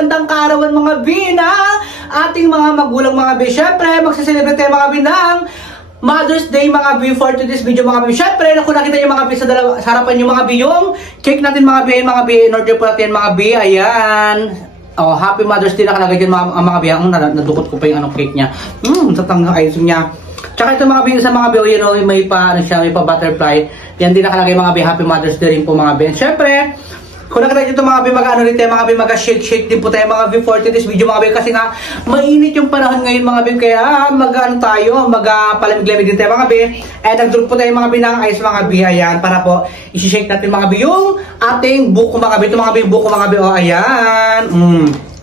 magandang kaarawan mga B na ating mga magulang mga B. Syempre, magsiselebrate tayo mga B ng Mother's Day mga B for today's video mga B. Syempre, kung nakita nyo mga B sa harapan nyo mga B yung cake natin mga B. Mga B, in order po natin mga B. Ayan. Oh, Happy Mother's Day nakalagay dyan mga B. Nadukot ko pa yung cake niya. Tatanggang icing niya. Tsaka ito mga B, sa mga B, yun o, may pa butterfly. Yan din nakalagay mga B, Happy Mother's Day rin po mga B. Siyempre, kung nakita nyo ito mga B, mag-ano rin tayo mga B, mag-shake din po tayo mga B for today's video mga B. Kasi nga, mainit yung panahon ngayon mga B, kaya mag-ano tayo, mag-palamig-lamig din tayo mga B. And nag-drop po tayo mga B ng ice mga B, ayan, para po isi-shake natin mga B yung ating buko mga B. Ito mga B, yung buko mga B, o ayan,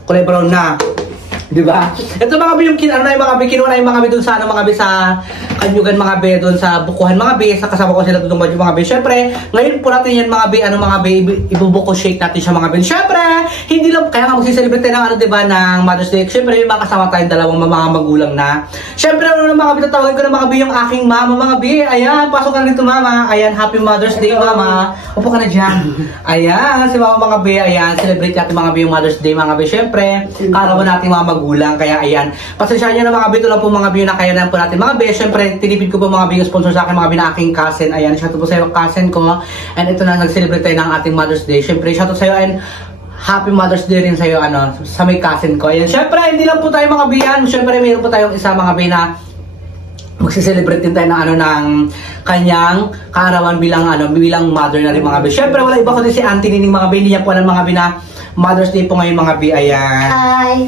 kulay brown na. Diba? Ito mga B, yung mga B, kinuha na yung mga B dun sa mga B sa kanyugan mga B, dun sa bukuhan mga B, sa kasama ko sila dun mga B. Syempre, ngayon po natin yan mga B, mga B, ibubuko shake natin siya mga B. Syempre, hindi lang, kaya nga magsiselebrate tayo ng diba, ng Mother's Day. Syempre, may mga kasama tayong dalawang mga magulang na. Syempre, mga B, tatawagin ko na mga B yung aking mama mga B. Ayan, pasok ka na dito mama. Ayan, Happy Mother's Day mama. Upo ka na dyan. Ayan, si mama mga B, ayan, celebrate natin mga B yung Mother's Day mga B. Syempre, karawan natin mga magulang, kaya ayan, pasensya nyo na mga B, ito lang po mga B na kaya na po natin mga B. Syempre, tinipid ko po mga B yung sponsor sa akin mga B na aking cousin. Ayan, shout out po sa iyo cousin ko, and ito na, nag-celebrate tayo ng ating Mother's Day. Syempre, shout out sa iyo and Happy Mother's Day rin sa iyo, sa may cousin ko. Ayan, syempre, hindi lang po tayo mga B yan. Syempre, mayroon po tayong isa mga B na magsiselebrate din tayo ng ng kanyang kaarawan bilang mother na rin mga B. Syempre, wala iba kundi si Auntie Nining mga B. Hindi niya po alam mga B na Mother's Day po ngayon mga B. Ayan. Hi!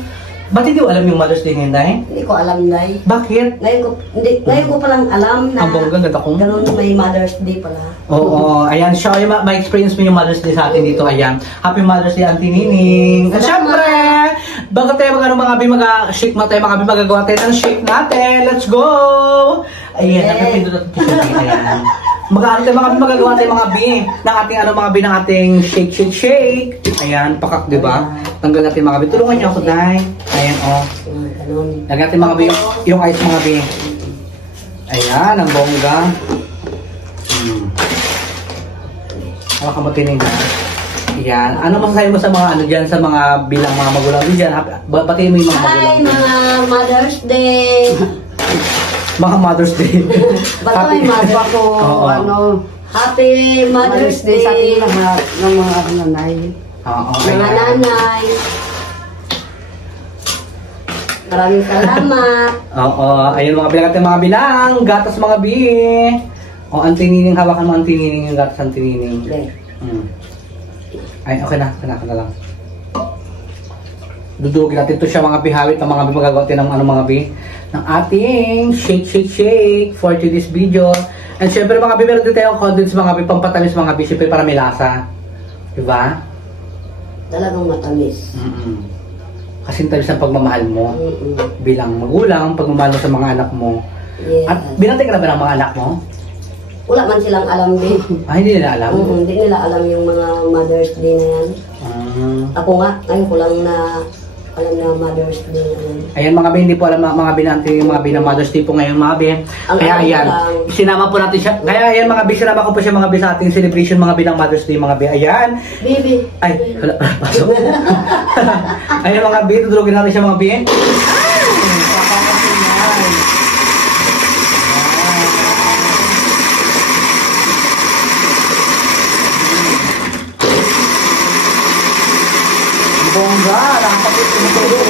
Ba't hindi mo alam yung Mother's Day ngayon, Day? Hindi ko alam, Day. Bakit? Ngayon ko palang alam na ang bongga, ganda ko. ganun may Mother's Day pala. Oo, ayan, siya, may experience mo yung Mother's Day sa atin dito, ayan. Happy Mother's Day, Auntie Nining. At syempre, bago tayo mga B, mag-shake mo tayo, mga B, magagawa tayo ng shake natin. Let's go! Ayan, napipindot natin po siya, ayan. Magagawa tayo mga B ng ating mga B ng ating shake. Ayan, pakak, di ba? Tanggal natin mga B. Tulungan niyo ako, Day. Ayan, oh. Lagyan natin mga B yung ice mga B. Ayan, ang bongga. Hawakan mo tining ha. Ayan. Ano masasabi mo sa mga dyan, sa mga bilang mga magulang dyan? Batiin mo yung mga magulang. Hi, mga Mother's Day! Mga Mother's Day. Bato ay mabwa ko, Happy Mother's Day sa ating lahat ng mga nanay. Mga nanay. Maraming salamat. Oo, ayun mga bilang natin mga bilang. Gatas mga B. O, Auntie Nining, hawakan mo Auntie Nining yung gatas Auntie Nining. Ay, okay na lang. Dudugin natin ito siya mga bihawit ng mga B. Magagawa natin ng mga B. Ng ating shake for today's video. And syempre mga B, meron din tayong condensed mga B, pampatamis mga B, syempre para may lasa. Diba? Talagang matamis. Kasi tamis ang pagmamahal mo bilang magulang, pagmamahal mo sa mga anak mo. Yes. At binantay ka na ba ng mga anak mo? Wala man silang alam din. Hindi nila alam? Hindi nila alam yung mga Mother's Day na yan. Ako nga, ngayon ko lang na alam na Mother's Day na yan. Ayan mga B, hindi po alam mga binanti yung mga B na Mother's Day po ngayon mga B. Kaya ayan, sinama po natin siya. Kaya ayan mga B, sinama ko po siya mga B sa ating celebration mga B ng Mother's Day mga B. Ayan. Baby. Ay, wala, pasok. Ayan mga B, tudurugin natin siya mga B. Bongga, nakapagod tumutulog.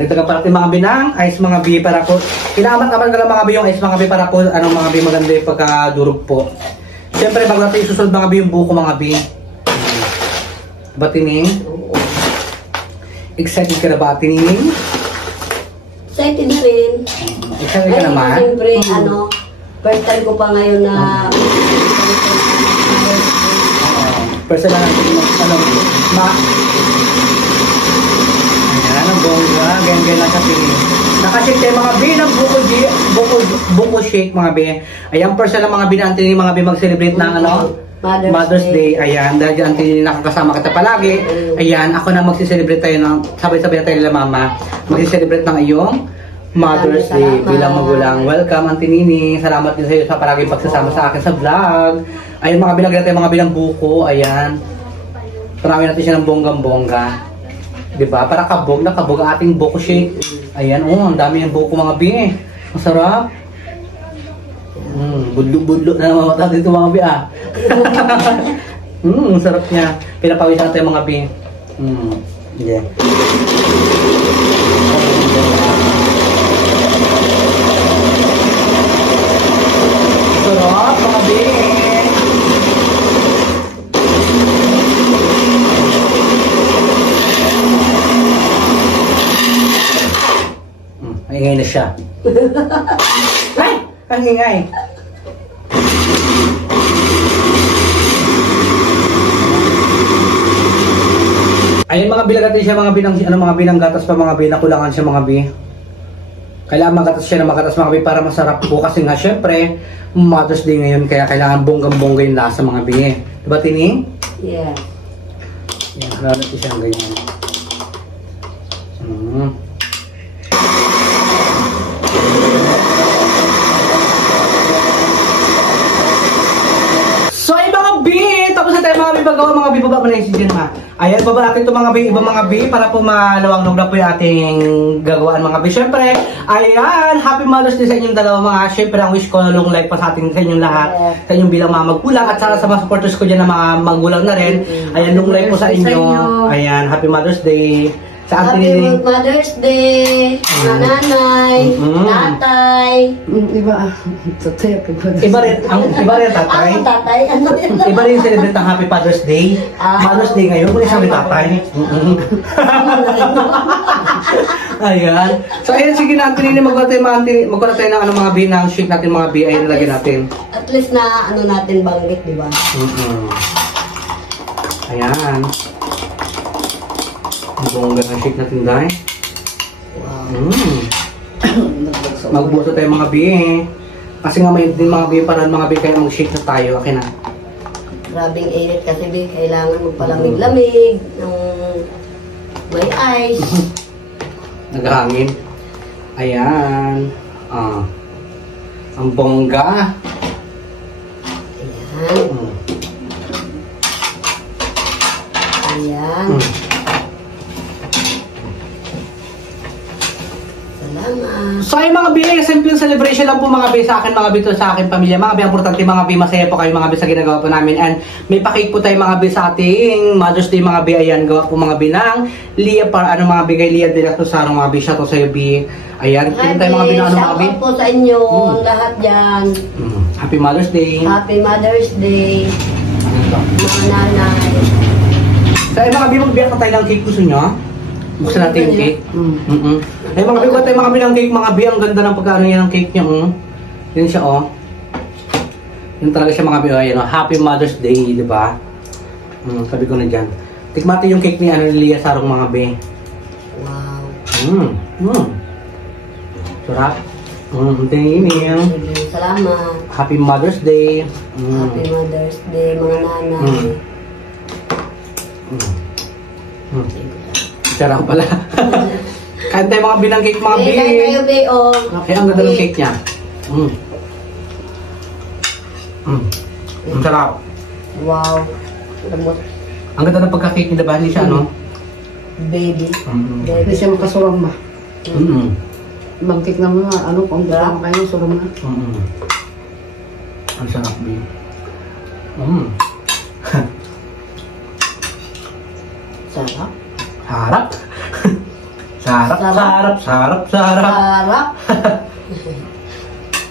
Dagdagan pa natin mga binang, ice mga B para po. Inaamat-amat ka lang mga B yung ice mga B para po, mga B maganda yung pagkadurog po. Siyempre, bago natin isusunod mga B yung buko mga B. Batining? Excited ka na ba, Tining? Excited rin. Excited ka naman? Siyempre, first time ko pa ngayon na first time natin ayan, ang bongga, ganyan lang kasi. Nakashake tayo mga B ng buko shake mga B. Ayan, first time mga B na Auntie mga B mag-celebrate ng Mother's Day. Ayan, dahil Auntie nakakasama kita palagi. Ayan, ako na magsiselebrate tayo ng sabay-sabay tayo nila mama. Magsiselebrate ng iyong Mother's Day Salamat. bilang magulang. Welcome, Auntie Nini. Salamat din sa iyo sa palaging pagsasama sa akin sa vlog. Ayan, mga binag natin, mga bilang buko. Ayan. Parawin natin siya ng bonggang-bongga. Diba? Para kabog na kabog ang ating buko shake. Ayan, ang dami ng buko mga bi. Masarap. Budlo-budlo na namamata dito mga bi sarap niya. Pinapawis natin mga bi. Yeah. Sarap mga bi. Ay, ingay na siya. Ay! Ang ingay. Ayun mga bilang natin siya, mga binang gatas pa mga bi, nakulangan siya mga bi. Kailangan magatas siya na magatas mga bi para masarap po kasi nga syempre Mother's Day ngayon kaya kailangan bonggang-bongga yung lasa mga bi. Diba Tining? Yeah. Yan, kailangan natin siya ganyan. So ay mga bi, tapos na tayo mga bi paggawa mga bi, baba mo na yung si Jen ha. Ayan, baba natin ito mga bi, ibang mga bi para po malawang-log na po yung ating gagawaan mga bi. Siyempre, ayan, Happy Mother's Day sa inyong dalawa mga. Siyempre, ang wish ko long life pa sa ating sa inyong lahat, sa inyong bilang mga magulang at saka sa mga supporters ko dyan na mga magulang na rin. Ayan, long life po sa inyo. Ayan, Happy Mother's Day. Sa Happy Mother's Day, nanay, tatay. Iba, tatay. Iba rin tatay. Ako tatay, ano yun? Iba rin celebrate ang Happy Father's Day. Mother's Day ngayon, muli sabi tatay. Ayan. So ayan, sige na, Anthony, magwala tayo ng mga bi, ng shake natin mga bi, ay nalagyan natin. At least na ano natin banggit, di ba? Ayan. Ang bongga ng shake natin dahil. Magbuto tayo mga bi kasi nga may din mga bi para mga bi kaya mag-shake na tayo. Okay na. Grabing init kasi bi, kailangan magpalamig-lamig ng may ice. Naghangin. Ayan. Ang bongga. Ayan. Ayan. Salamat. So ay mga bi, simple celebration lang po mga bi sa akin, mga bi to sa akin pamilya. Mga bi, importante mga bi, masaya po kayo mga bi sa ginagawa po namin. And may pakik po tayo mga bi sa ating Mother's Day mga bi. Ayan, gawa po mga bi ng Lia para ano mga bi kay Lia de la Tosaro mga bi. Siya to sa'yo bi. Ayan, tingin tayo mga bi na ano mga bi. Shout out po sa inyo, lahat dyan. Happy Mother's Day. Happy Mother's Day. Mga nanay. So ay mga bi, magbiyak na tayo ng cake, gusto nyo? Buksan natin yung cake. Ay mga bi, tayo mga bi ng cake mga bi. Ang ganda ng pagkaano yan ng cake niya. Yan siya Yun talaga siya mga bi. Ayan, Happy Mother's Day, di ba? Sabi ko na dyan. Tikmati yung cake ni Lia Sarong mga bi. Wow. Sarap. Tingin. Salamat. Happy Mother's Day. Happy Mother's Day, mga nanay. Sarap pala. Kain tayo mga binang cake mga bi. Kain kayo, be, Okay, ang ganda ng cake niya. Ang sarap. Wow. Lamot. Ang ganda ng pagka-cake niya, diba? Hindi siya, ano? Baby. Hindi siya makasuram ba? Bangkik na mga, kung daan kayo, suram na. Ang sarap, bi. Sarap. Harap. Sarap. Sarap.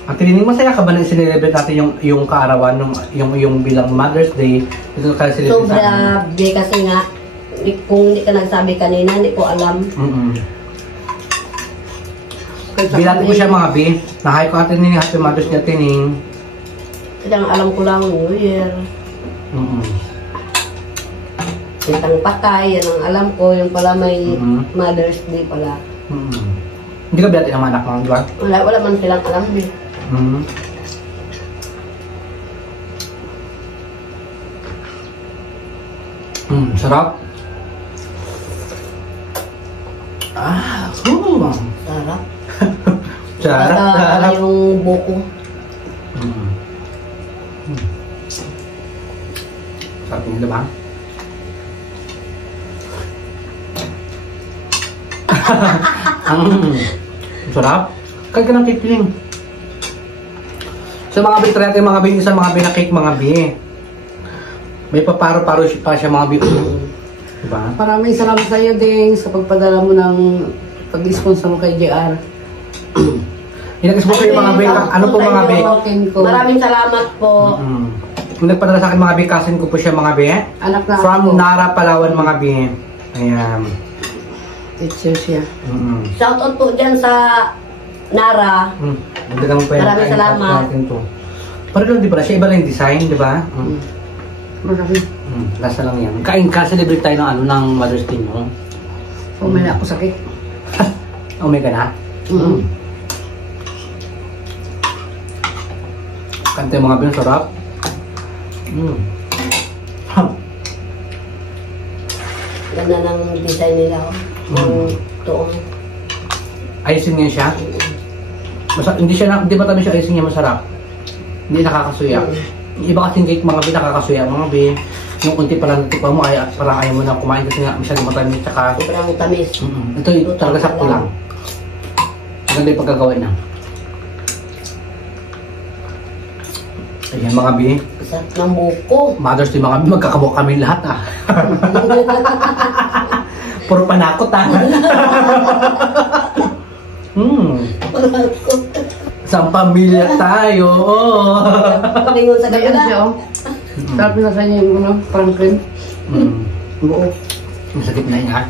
At tinining masaya ka ba na sinelebrate natin yung kaarawan, yung bilang Mother's Day? Ito ka celebrate sa akin. Sobra, be, kasi nga, kung hindi ka nagsabi kanina, hindi ko alam. Bilati ko siya mga bi. Nahay ko natin ni Happy Mother's Day tining. Kaya alam ko lang, New Year. Sintang patay, yan ang alam ko. Yung pala may Mother's Day pala. Hindi ka bilati ng anak mo, di ba? Wala man silang alam din. Sarap. Sarap. Saka yung buko. Sarap yun, diba? Sarap. Kaya ka ng tipiling. Sa mga bitry natin, mga bin, sa mga binakik, mga bin. May paparo-paro pa siya, mga bin. Diba? Maraming salamat sa iyo, Ding, sa pagpadala mo ng pag-sponsor mo kay JR. Inagis mo kayo, mga bin. Ano po, mga bin? Maraming salamat po. Yung nagpadala sa akin, mga bin, cousin ko po siya, mga bin. Anak na From Nara, Palawan, mga bin. Ayan. Teacher siya. Shoutout po dyan sa Nara. Maraming salamat. Pero doon, di ba? Siya iba lang yung design, di ba? Marami. Lasa lang yan. Kain ka, celebrate tayo ng, ng Mother's Day mo. So, may ako sakit. Omega na? Kante mga bin, sarap. Ganda ng design nila. Tuong. Ayusin niya siya. Hindi ba tabi siya ayusin niya masarap? Hindi nakakasuya. Iba kasing cake mga bin nakakasuya. Mga bin, yung kunti pa lang natikpa mo, parang ayaw mo na kumain kasi nga masyadong matamis. Tsaka sobrang tamis. Ito talaga sakto lang. Maganda yung pagkagawa niya. Ayan mga bin. Sarap ng buko. Mother's Day mga bin, magkakabok kami lahat Puro panakot Isang pamilya tayo. Palingon sa Ayan siya, sarap na sa inyo yung parang cream. Buo. Masakit na yan,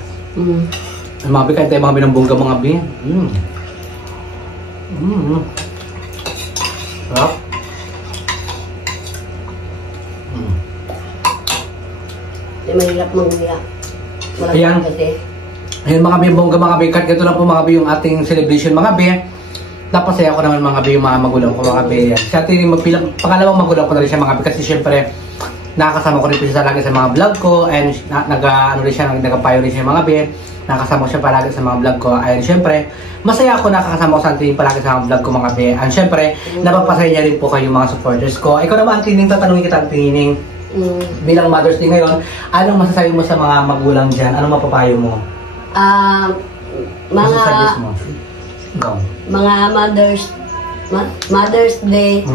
mga bin, kahit tayo mga binambongga mga bin. Sarap. Hindi mahirap manguya. Ayan. Ayan mga bongga mga be, kat ito lang po mga be yung ating celebration mga be. Napasaya ko naman mga be yung mga magulang ko mga be. Sa ating pangalawang magulang ko na rin siya mga be kasi syempre nakakasama ko rin po siya lagi sa mga vlog ko and nagapayo rin siya mga be. Nakakasama ko siya palagi sa mga vlog ko and syempre masaya ako nakakasama ko sa ating palagi sa mga vlog ko mga be. And syempre napapasaya niya rin po kayo mga supporters ko. Ikaw naman Tining, tatanungin kita Tining. Bilang Mother's Day ngayon, anong masasabi mo sa mga magulang dyan? Anong mapapayo mo? Mga Mother's Day,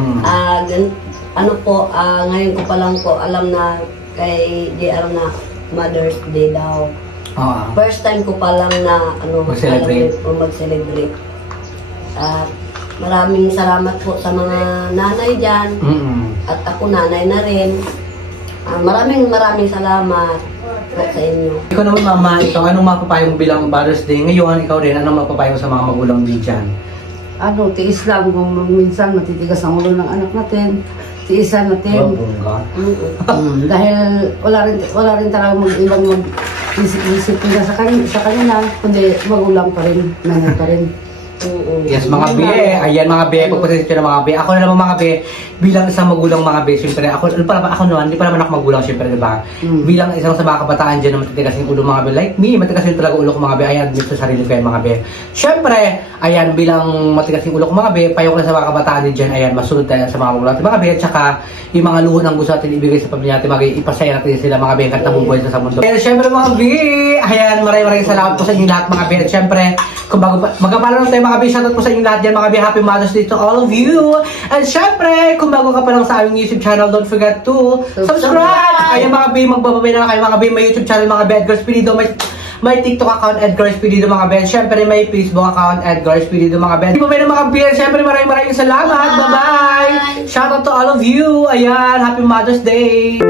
ano po, ngayon ko pa lang po alam na kay JR na Mother's Day daw. First time ko pa lang na mag-celebrate. Maraming salamat po sa mga nanay dyan. At ako nanay na rin. Maraming salamat po sa inyo. Ikaw naman mama, anong mapapayo mo bilang Mother's Day? Ngayon, ikaw rin, anong mapapayo mo sa mga magulang din dyan? Tiis lang kung minsan matitigas ang ulo ng anak natin. Tiisan natin. Dahil wala rin talaga ibang mag-isip sa kanila, kundi magulang pa rin, nanay pa rin. Yes, mga be. Ayan mga be, pagpasensya na mga be. Ako na naman mga be, bilang isang magulang mga be, siyempre ako naman, hindi pa naman ako magulang siyempre, diba? Bilang isang sa mga kabataan dyan na matitigas yung ulo mga be, like me, matigas yung talaga ulo ko mga be, ayan, admit sa sarili ko yan mga be. Siyempre, ayan, bilang matigas yung ulo ko mga be, payo ko na sa mga kabataan din dyan, ayan, masunod tayo sa mga magulang natin mga be, at saka yung mga luho ng gusto natin ibigay sa pamilya natin mga be, ipasaya natin sila mga be, kahit nabubuhay sa mundo. Pero siyempre mga be, ayan, maraming salamat po sa inyo lahat mga be, at siyempre, kung magkapala lang tayo mga be, shoutout po sa inyo lahat dyan mga be, happy Mother's Day to all of you. And syempre, kung bago ka pa lang sa aming YouTube channel, don't forget to subscribe. Ayan mga be, magbababay na kayo mga be, may YouTube channel mga be, Edgar Espirido, may TikTok account Edgar Espirido mga be, syempre may Facebook account Edgar Espirido mga be. Magbabay na mga be, syempre maraming salamat. Bye bye. Shoutout to all of you. Ayan, happy Mother's Day.